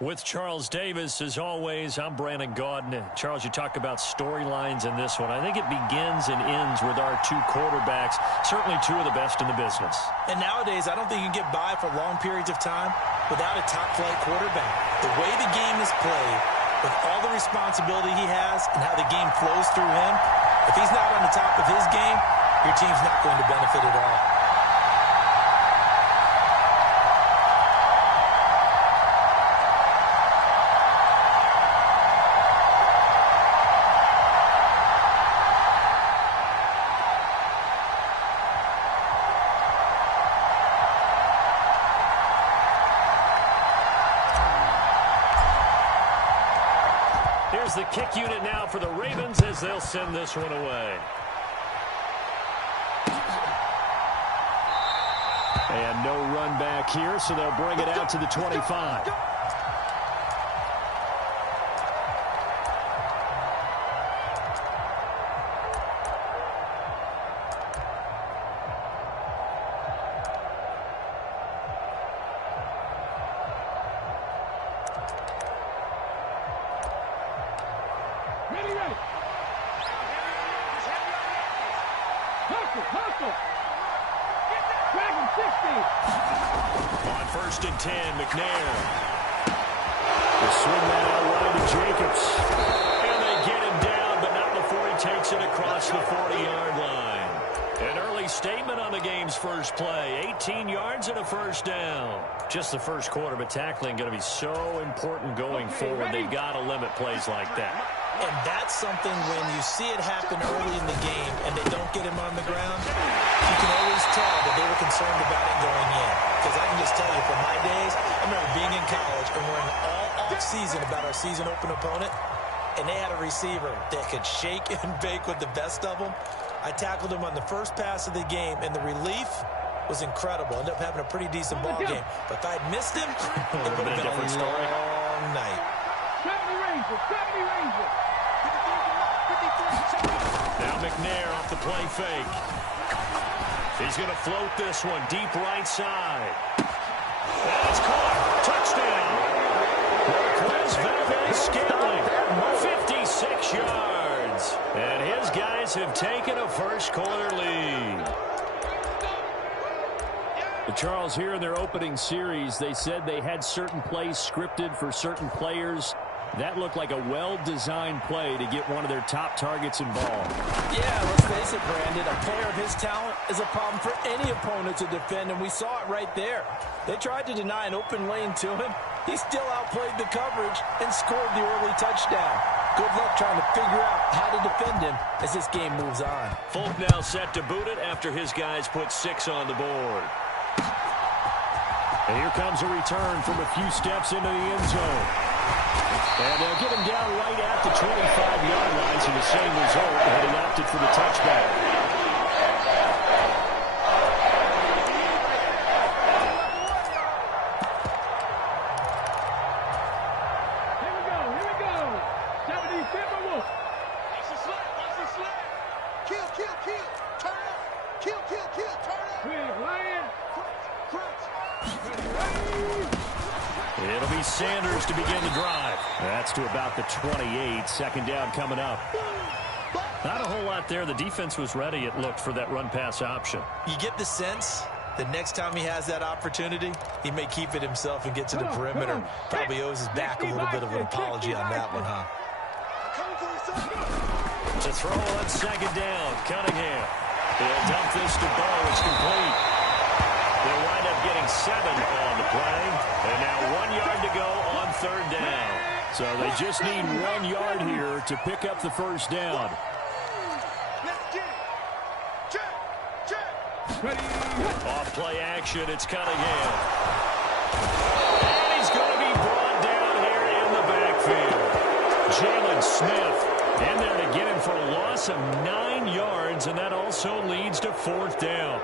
With Charles Davis, as always, I'm Brandon Gaudin. Charles, you talk about storylines in this one. I think it begins and ends with our two quarterbacks, certainly two of the best in the business. And nowadays, I don't think you can get by for long periods of time without a top-flight quarterback. The way the game is played, with all the responsibility he has and how the game flows through him, if he's not on the top of his game, your team's not going to benefit at all. Here's the kick unit now for the Ravens as they'll send this one away. And no run back here, so they'll bring it out to the 25. On 1st and 10, McNair. They swing that out wide to Jacobs. And they get him down, but not before he takes it across the 40-yard line. An early statement on the game's first play. 18 yards and a first down. Just the first quarter, but tackling going to be so important going forward. They've got to limit plays like that. And that's something when you see it happen early in the game and they don't get him on the ground, you can always tell that they were concerned about it going in. Because I can just tell you from my days, I remember being in college and worrying all off-season about our season open opponent, and they had a receiver that could shake and bake with the best of them. I tackled him on the first pass of the game, and the relief was incredible. Ended up having a pretty decent ball game. But if I'd missed him, it would have been a long night. Now McNair off the play fake. He's going to float this one deep right side. That's caught. Touchdown. Marquez Valdes-Scantling. 56 yards. And his guys have taken a first quarter lead. Charles, here in their opening series, they said they had certain plays scripted for certain players. That looked like a well-designed play to get one of their top targets involved. Yeah, let's face it, Brandon. A player of his talent is a problem for any opponent to defend, and we saw it right there. They tried to deny an open lane to him. He still outplayed the coverage and scored the early touchdown. Good luck trying to figure out how to defend him as this game moves on. Folk now set to boot it after his guys put 6 on the board. And here comes a return from a few steps into the end zone. And they'll get him down right at the 25-yard line, so the same result, and he opted for the touchback. It'll be Sanders to begin the drive. That's to about the 28. Second down coming up. Not a whole lot there. The defense was ready, it looked, for that run-pass option. You get the sense that next time he has that opportunity, he may keep it himself and get to the perimeter. Probably owes his back a little bit of an apology on that one, huh? To throw on second down, Cunningham. He'll dump this to Bo. It's complete. They'll wind up getting 7 on the play. And now 1 yard to go on third down. So they just need 1 yard here to pick up the first down. Off play action, it's Cunningham. And he's going to be brought down here in the backfield. Jalen Smith in there to get him for a loss of 9 yards, and that also leads to fourth down.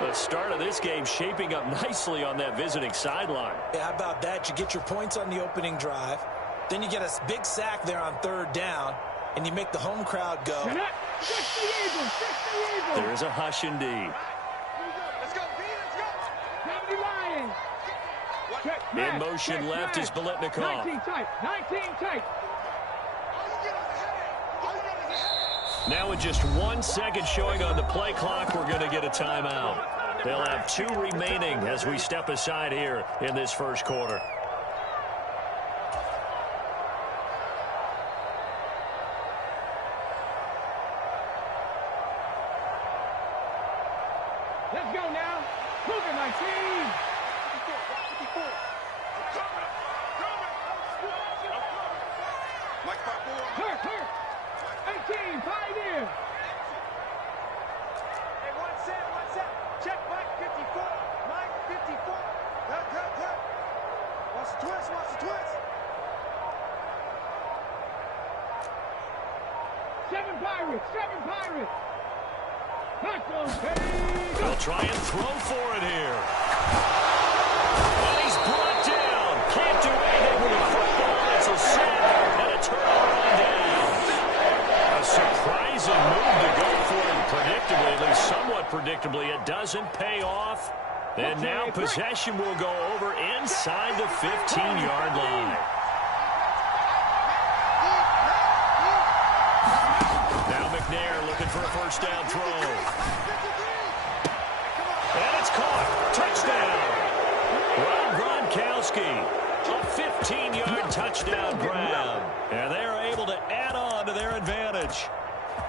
The start of this game shaping up nicely on that visiting sideline. Yeah, how about that? You get your points on the opening drive. Then you get a big sack there on third down, and you make the home crowd go. There is a hush indeed. Let's go, B, let's go. In motion left is Biletnikoff. 19 tight. 19 tight. Now with just 1 second showing on the play clock, we're going to get a timeout. They'll have 2 remaining as we step aside here in this first quarter. Let's go now. Cougar 19. Hurt. 18, Pioneer. Hey, one set. Check Mike 54. Mike 54. Hurt. Watch the twist. 7 Pirates. Touchdown, They'll try and throw for it here. And he's brought down. Can't do anything with a football. It's a sack and a turnover on down. A surprising move to go for him predictably, at least somewhat predictably. It doesn't pay off. And now possession will go over inside the 15-yard line. Now McNair looking for a first down throw. And it's caught. Touchdown. Rob Gronkowski. A 15-yard touchdown grab. And they're able to add on to their advantage.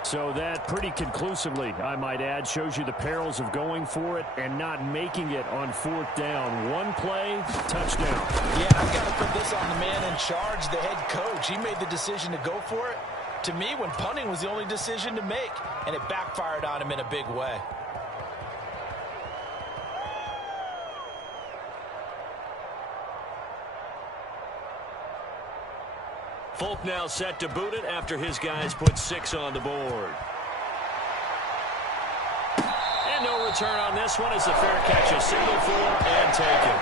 So that pretty conclusively, I might add, shows you the perils of going for it and not making it on 4th down. 1 play, touchdown. Yeah, I've got to put this on the man in charge, the head coach. He made the decision to go for it. To me, when punting was the only decision to make, and it backfired on him in a big way. Folk now set to boot it after his guys put 6 on the board. And no return on this one as the fair catch is signaled for and taken.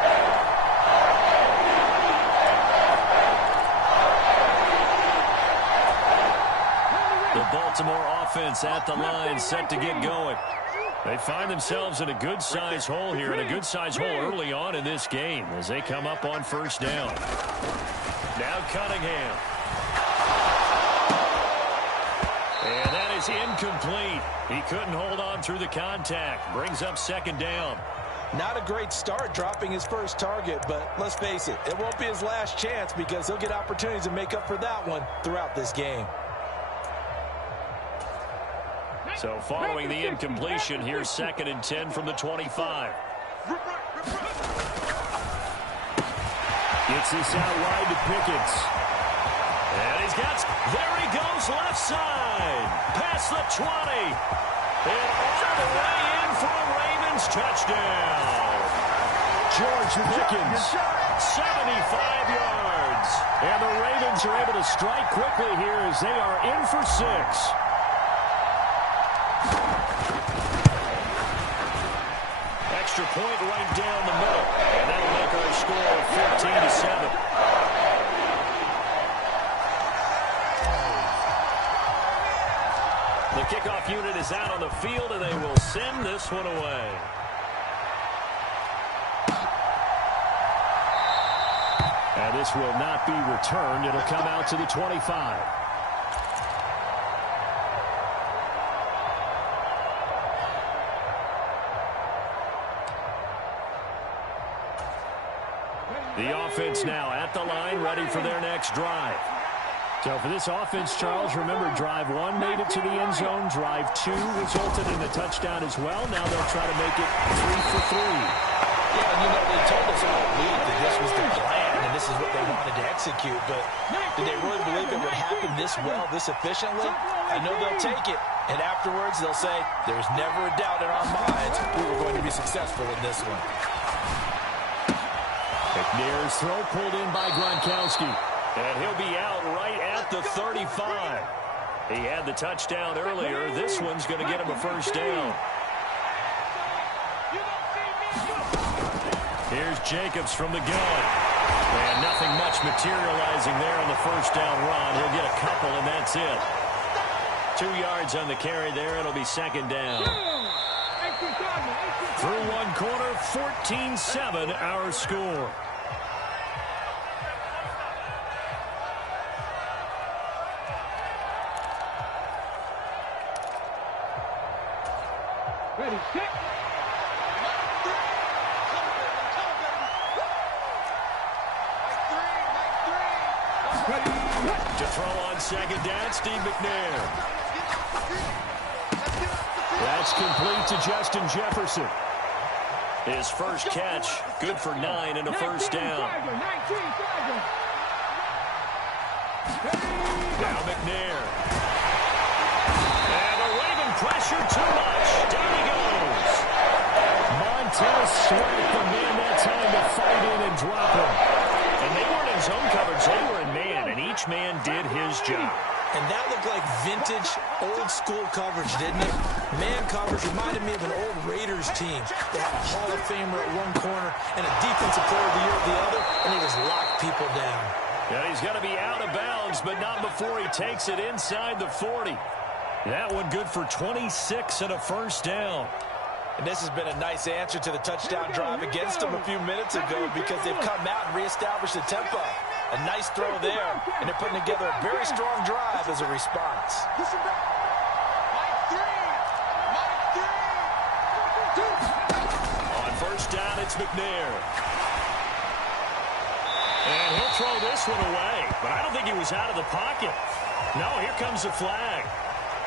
The Baltimore offense at the line set to get going. They find themselves in a good-sized hole here, and a good-sized hole early on in this game as they come up on first down. Now Cunningham. And that is incomplete. He couldn't hold on through the contact. Brings up second down. Not a great start dropping his first target, but let's face it, it won't be his last chance because he'll get opportunities to make up for that one throughout this game. So following the incompletion, here's 2nd and 10 from the 25. Gets this out wide to Pickens. And there he goes, left side. Past the 20. And all the way in for a Ravens touchdown. George Pickens. 75 yards. And the Ravens are able to strike quickly here as they are in for 6. Extra point right down the middle. And that'll make our score 14-7. The kickoff unit is out on the field, and they will send this one away. And this will not be returned. It'll come out to the 25. The offense now at the line, ready for their next drive. So for this offense, Charles, remember, drive 1 made it to the end zone. Drive 2 resulted in a touchdown as well. Now they'll try to make it 3 for 3. Yeah, and you know, they told us all week that this was the plan and this is what they wanted to execute, but did they really believe it would happen this well, this efficiently? I know they'll take it, and afterwards they'll say, there's never a doubt in our minds we were going to be successful in this one. McNair's throw pulled in by Gronkowski. And he'll be out right at the 35. He had the touchdown earlier. This one's going to get him a first down. Here's Jacobs from the gun. And nothing much materializing there on the first down run. He'll get a couple, and that's it. 2 yards on the carry there. It'll be second down. Extra time. Through one quarter, 14-7 our score. ready, set. To throw on second down, Steve McNair. That's complete to Justin Jefferson. His first catch, good for 9 and a first down. Now McNair. And the Raven pressure too much. Down he goes. Montez Sweat, the man that time to fight in and drop him. And they weren't in zone coverage, they were in man, and each man did his job. And that looked like vintage, old-school coverage, didn't it? Man coverage reminded me of an old Raiders team. They had a Hall of Famer at one corner and a Defensive Player of the Year at the other, and they just locked people down. Yeah, he's going to be out of bounds, but not before he takes it inside the 40. That one good for 26 and a first down. And this has been a nice answer to the touchdown drive against them a few minutes ago because they've come out and reestablished the tempo. A nice throw there, and they're putting together a very strong drive as a response. On first down, it's McNair. And he'll throw this one away, but I don't think he was out of the pocket. No, here comes the flag.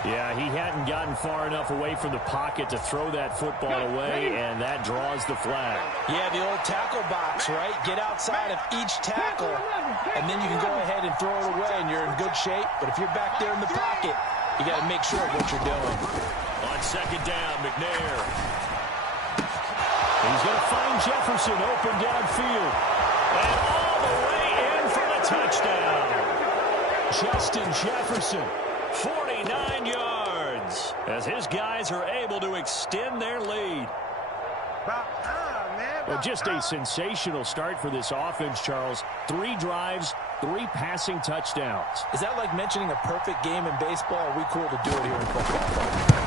Yeah, he hadn't gotten far enough away from the pocket to throw that football away, and that draws the flag. Yeah, the old tackle box, right? Get outside of each tackle, and then you can go ahead and throw it away, and you're in good shape. But if you're back there in the pocket, you got to make sure of what you're doing. On second down, McNair. He's going to find Jefferson open downfield. And all the way in for the touchdown. Justin Jefferson. 49 yards as his guys are able to extend their lead. Well, just a sensational start for this offense, Charles. 3 drives, 3 passing touchdowns. Is that like mentioning a perfect game in baseball? Or are we cool to do it here in football?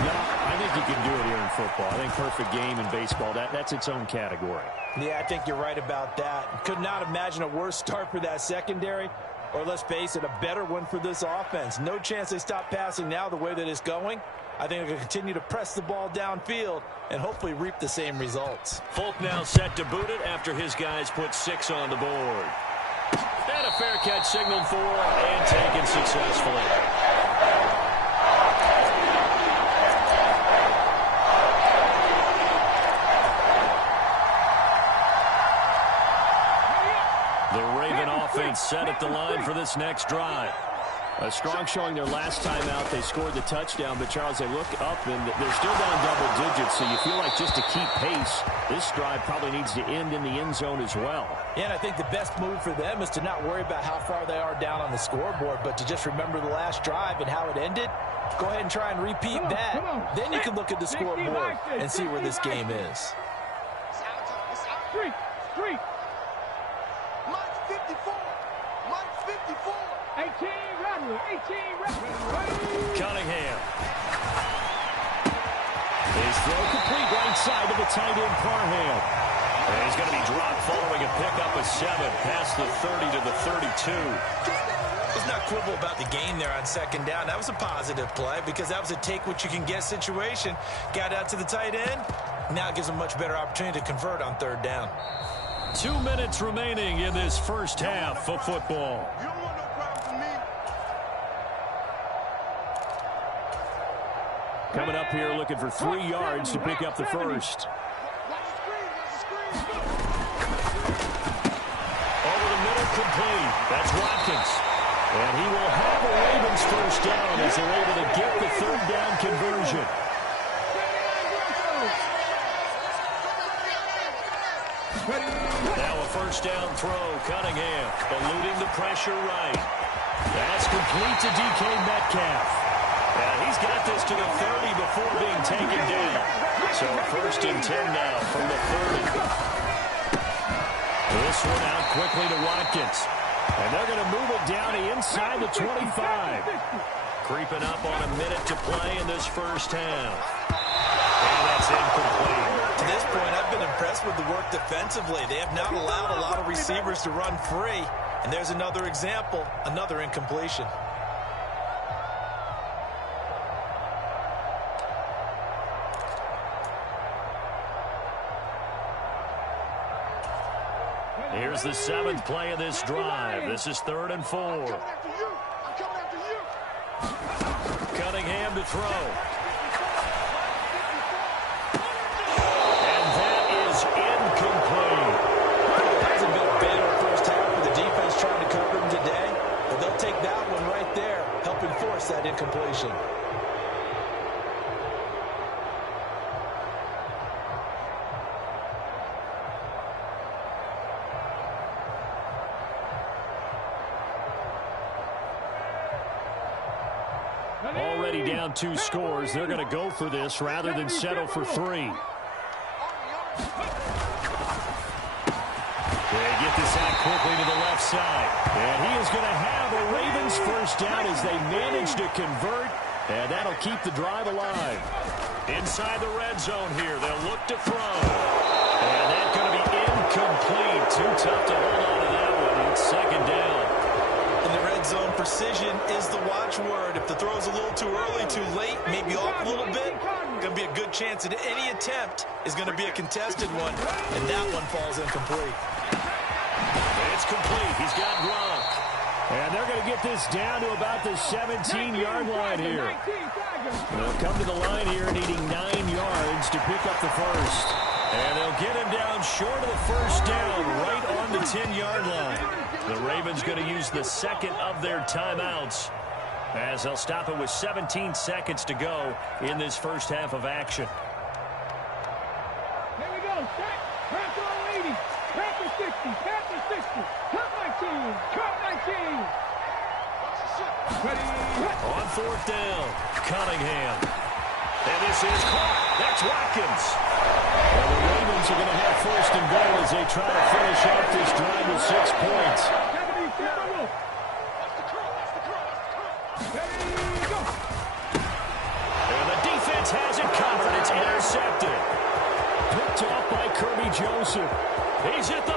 No, I think you can do it here in football. I think perfect game in baseball, that's its own category. Yeah, I think you're right about that. Could not imagine a worse start for that secondary. Or let's face it, a better one for this offense. No chance they stop passing now the way that it's going. I think they're going to continue to press the ball downfield and hopefully reap the same results. Folk now set to boot it after his guys put 6 on the board. And a fair catch signaled for and taken successfully. The Raven offense set at the line for this next drive. A strong showing their last time out. They scored the touchdown, but Charles, they look up and they're still down double digits, so you feel like just to keep pace, this drive probably needs to end in the end zone as well. Yeah, and I think the best move for them is to not worry about how far they are down on the scoreboard, but to just remember the last drive and how it ended. Go ahead and try and repeat that. Then you can look at the scoreboard and see where this game is. Street. Mike 54. Mike 54. 18 Rattler. Cunningham. His throw complete right side to the tight end, Parham. And he's going to be dropped following a pickup of 7 past the 30 to the 32. Let's not quibble about the gain there on second down. That was a positive play because that was a take-what-you-can-get situation. Got out to the tight end. Now it gives them a much better opportunity to convert on third down. 2 minutes remaining in this first half of football. You don't want no problem from me. Coming up here looking for 3 yards to pick up the first. Watch the screen. Over the middle, complete. That's Watkins. And he will have a Ravens first down as they're able to get the third down conversion. Now a first down throw. Cunningham eluding the pressure right. That's complete to DK Metcalf. And he's got this to the 30 before being taken down. So first and 10 now from the 30. This one out quickly to Watkins. And they're going to move it down inside the 25. Creeping up on a minute to play in this first half. And that's incomplete. To this point, I've been impressed with the work defensively. They have not allowed a lot of receivers to run free. And there's another example, another incompletion. Here's the 7th play of this drive. This is 3rd and 4. I'm coming after you. I'm coming after you. Cunningham to throw. And that is incomplete. Hasn't been a better first half with the defense trying to cover him today, but they'll take that one right there, helping force that incompletion. Already down 2 scores. They're going to go for this rather than settle for 3. They get this out quickly to the left side. And he is going to have a Ravens first down as they manage to convert. And that'll keep the drive alive. Inside the red zone here. They'll look to throw. And that's going to be incomplete. Too tough to hold on to that one. It's 2nd down. In the red zone, precision is the watchword. If the throw's a little too early, too late, maybe off a little bit, going to be a good chance that any attempt is going to be a contested one, and that one falls incomplete. It's complete. He's got Gronk. And they're going to get this down to about the 17-yard line here. They'll come to the line here needing 9 yards to pick up the first. And they'll get him down short of the first down, right on the 10-yard line. The Ravens going to use the 2nd of their timeouts as they'll stop it with 17 seconds to go in this first half of action. Here we go. Set. Panther 80. Panther 60. Panther 60. Cut 19. Cut 19. Ready. Hit. On 4th down, Cunningham. And this is caught. That's Watkins. And the Ravens are going to have 1st and goal as they try to finish off this drive with 6 points. And the defense has it covered. It's intercepted. Picked off by Kirby Joseph. He's at the